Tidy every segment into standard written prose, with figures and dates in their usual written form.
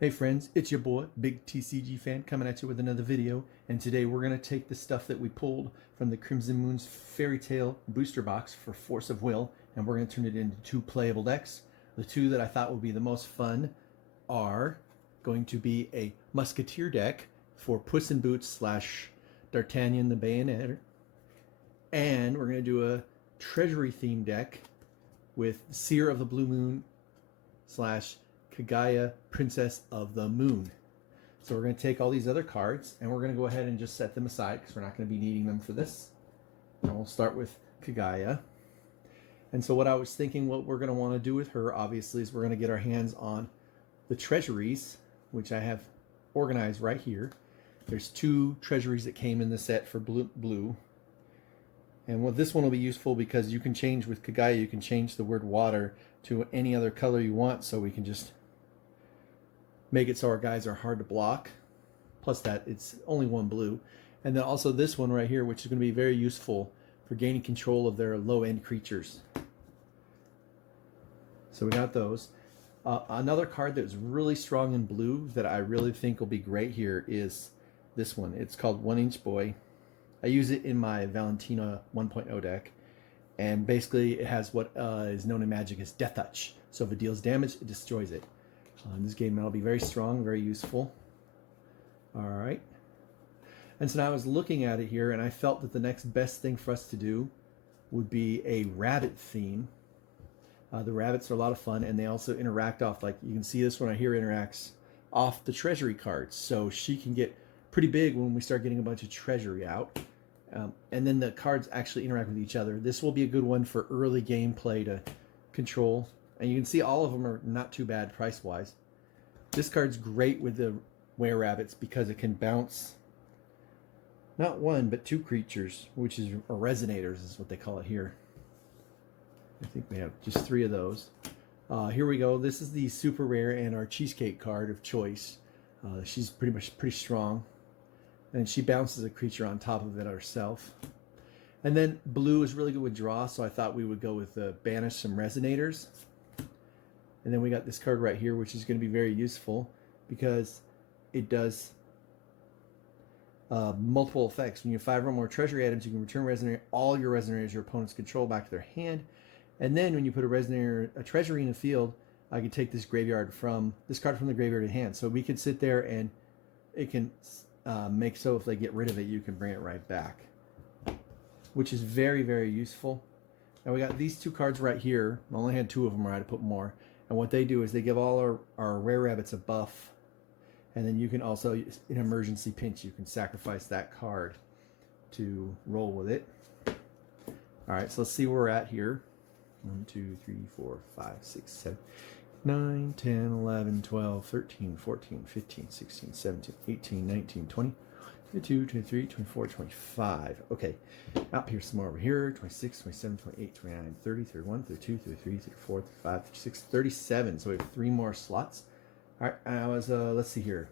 Hey friends, it's your boy, BigTCGFan, coming at you with another video. And today we're going to take the stuff that we pulled from the Crimson Moon's Fairy Tale booster box for Force of Will, and we're going to turn it into two playable decks. The two that I thought would be the most fun are going to be a Musketeer deck for Puss in Boots slash D'Artagnan the Bayonetter, and we're going to do a Treasury theme deck with Seer of the Blue Moon slash Kagaya, Princess of the Moon. So we're going to take all these other cards and we're going to go ahead and just set them aside because we're not going to be needing them for this. And we'll start with Kagaya. And so what I was thinking what we're going to want to do with her, obviously, is we're going to get our hands on the treasuries, which I have organized right here. There's two treasuries that came in the set for blue. And well, this one will be useful because you can change with Kagaya, you can change the word water to any other color you want, so we can just make it so our guys are hard to block. Plus that it's only one blue. And then also this one right here, which is going to be very useful for gaining control of their low-end creatures. So we got those. Another card that's really strong in blue that I really think will be great here is this one. It's called 1-Inch Boy. I use it in my Valentina 1.0 deck. And basically it has what is known in Magic as Death Touch. So if it deals damage, it destroys it. In this game, that'll be very strong, very useful. All right. And so now I was looking at it here, and I felt that the next best thing for us to do would be a rabbit theme. The rabbits are a lot of fun, and they also interact off, like you can see this one right here interacts off the treasury cards. So she can get pretty big when we start getting a bunch of treasury out. And then the cards actually interact with each other. This will be a good one for early gameplay to control. And you can see all of them are not too bad price-wise. This card's great with the were-rabbits because it can bounce not one, but two creatures, which is resonators is what they call it here. I think we have just three of those. Here we go. This is the super rare and our cheesecake card of choice. She's pretty strong. And she bounces a creature on top of it herself. And then blue is really good with draw, so I thought we would go with banish some resonators. And then we got this card right here, which is going to be very useful because it does multiple effects. When you have 5 or more treasury items, you can return all your resonators your opponents control back to their hand. And then when you put a treasury in the field, I can take this card from the graveyard in hand. So we can sit there and it can make so if they get rid of it, you can bring it right back, which is very, very useful. Now we got these two cards right here. I only had 2 of them, I had to put more. And what they do is they give all our rare rabbits a buff. And then you can also, in an emergency pinch, you can sacrifice that card to roll with it. All right, so let's see where we're at here. 1, 2, 3, 4, 5, 6, 7, 9, 10, 11, 12, 13, 14, 15, 16, 17, 18, 19, 20, 22, 23, 24, 25. Okay, up here some more over here. 26, 27, 28, 29, 30, 31, 32, 33, 34, 35, 36, 37. So we have 3 more slots. All right, let's see here.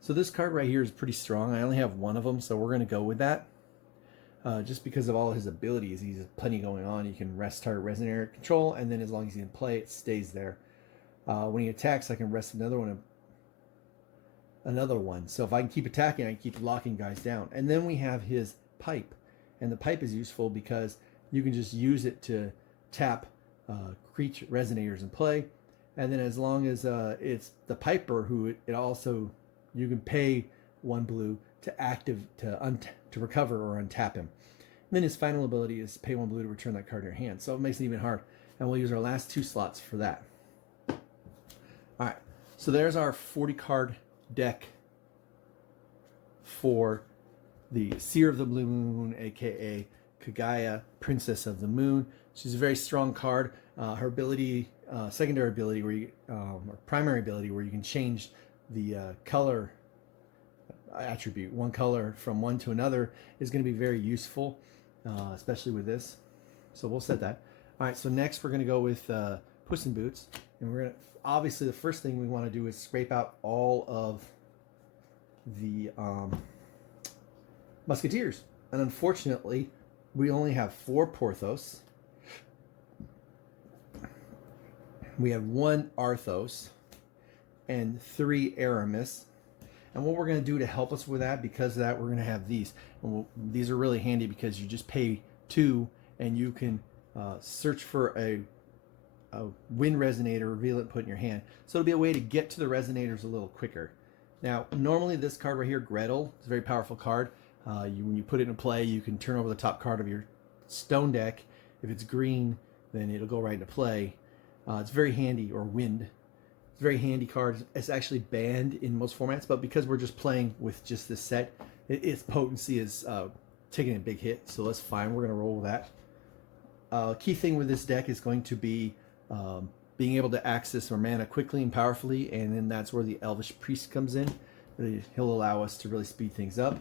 So this card right here is pretty strong. I only have 1 of them, so we're going to go with that. Just because of all his abilities, he's plenty going on. You can rest target resonator control, and then as long as he's in play, it stays there. When he attacks, I can rest another one. So if I can keep attacking, I can keep locking guys down. And then we have his pipe. And the pipe is useful because you can just use it to tap creature resonators in play. And then as long as it's the piper who it also, you can pay 1 blue to recover or untap him. And then his final ability is pay 1 blue to return that card to your hand. So it makes it even hard. And we'll use our last 2 slots for that. All right, so there's our 40 card deck for the Seer of the Blue Moon, aka Kagaya, Princess of the Moon. She's a very strong card. Her ability, secondary ability, or primary ability, where you can change the color attribute, one color from one to another, is going to be very useful, especially with this. So we'll set that. All right, so next we're going to go with Puss in Boots, and we're going to, obviously the first thing we want to do is scrape out all of the Musketeers. And unfortunately, we only have 4 Porthos. We have 1 Arthos. and 3 Aramis. And what we're going to do to help us with that, because of that, we're going to have these. And these are really handy because you just pay 2 and you can search for a wind resonator, reveal it, put it in your hand. So it'll be a way to get to the resonators a little quicker. Now, normally this card right here, Gretel, it's a very powerful card. When you put it in play, you can turn over the top card of your stone deck. If it's green, then it'll go right into play. It's very handy, or wind. It's a very handy card. It's actually banned in most formats, but because we're just playing with just this set, its potency is taking a big hit, so that's fine. We're going to roll with that. Key thing with this deck is going to be being able to access our mana quickly and powerfully, and then that's where the Elvish Priest comes in. He'll allow us to really speed things up.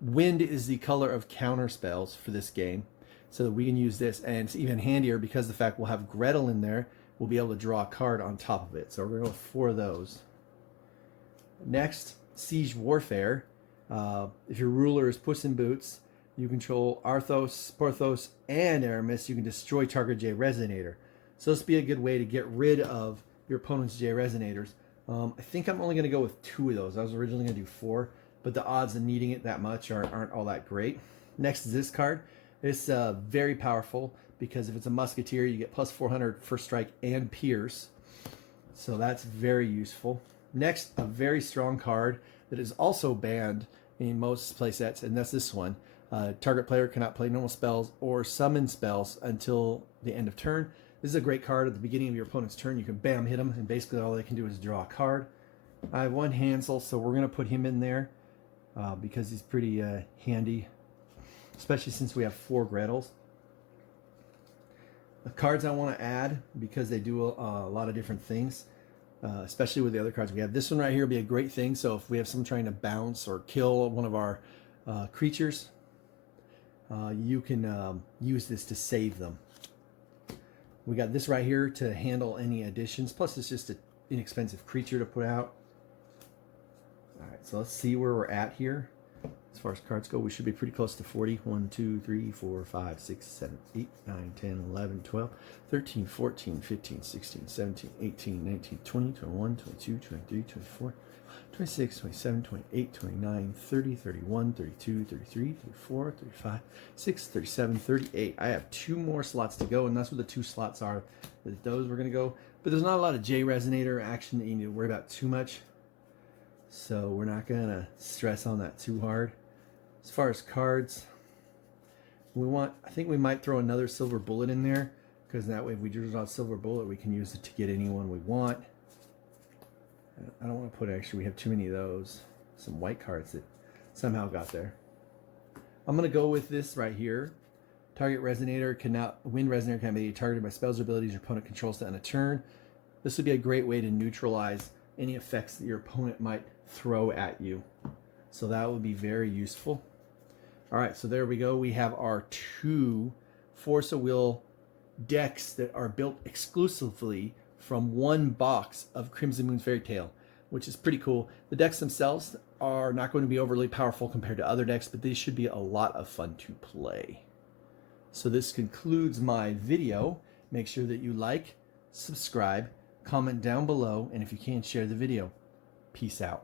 Wind is the color of counter spells for this game, so that we can use this, and it's even handier because of the fact we'll have Gretel in there. We'll be able to draw a card on top of it, so we're going to go with 4 of those. Next, Siege Warfare. If your ruler is Puss in Boots, you control Arthos, Porthos, and Aramis. You can destroy target J Resonator. So this would be a good way to get rid of your opponent's J Resonators. I think I'm only going to go with 2 of those. I was originally going to do 4, but the odds of needing it that much aren't all that great. Next is this card. It's very powerful because if it's a Musketeer, you get plus 400 First Strike and Pierce. So that's very useful. Next, a very strong card that is also banned in most playsets, and that's this one. Target player cannot play normal spells or summon spells until the end of turn. This is a great card at the beginning of your opponent's turn. You can bam hit them, and basically all they can do is draw a card. I have 1 Hansel, so we're going to put him in there because he's pretty handy, especially since we have 4 Gretels. The cards I want to add, because they do a lot of different things, especially with the other cards we have. This one right here would be a great thing, so if we have someone trying to bounce or kill one of our creatures, you can use this to save them. We got this right here to handle any additions, plus it's just an inexpensive creature to put out. Alright, so let's see where we're at here. As far as cards go, we should be pretty close to 40. 1, 2, 3, 4, 5, 6, 7, 8, 9, 10, 11, 12, 13, 14, 15, 16, 17, 18, 19, 20, 21, 22, 23, 24, 26, 27, 28, 29, 30, 31, 32, 33, 34, 35, 6, 37, 38. I have 2 more slots to go, and that's where the 2 slots are. Those we're going to go. But there's not a lot of J Resonator action that you need to worry about too much. So we're not going to stress on that too hard. As far as cards, I think we might throw another Silver Bullet in there, because that way if we draw a Silver Bullet, we can use it to get anyone we want. I don't want to put, actually, we have too many of those. Some white cards that somehow got there. I'm going to go with this right here. Target Resonator Wind Resonator can be targeted by spells or abilities your opponent controls to end a turn. This would be a great way to neutralize any effects that your opponent might throw at you. So that would be very useful. Alright, so there we go. We have our 2 Force of Will decks that are built exclusively from 1 box of Crimson Moon's Fairy Tale, which is pretty cool. The decks themselves are not going to be overly powerful compared to other decks, but they should be a lot of fun to play. So this concludes my video. Make sure that you like, subscribe, comment down below, and if you can, share the video. Peace out.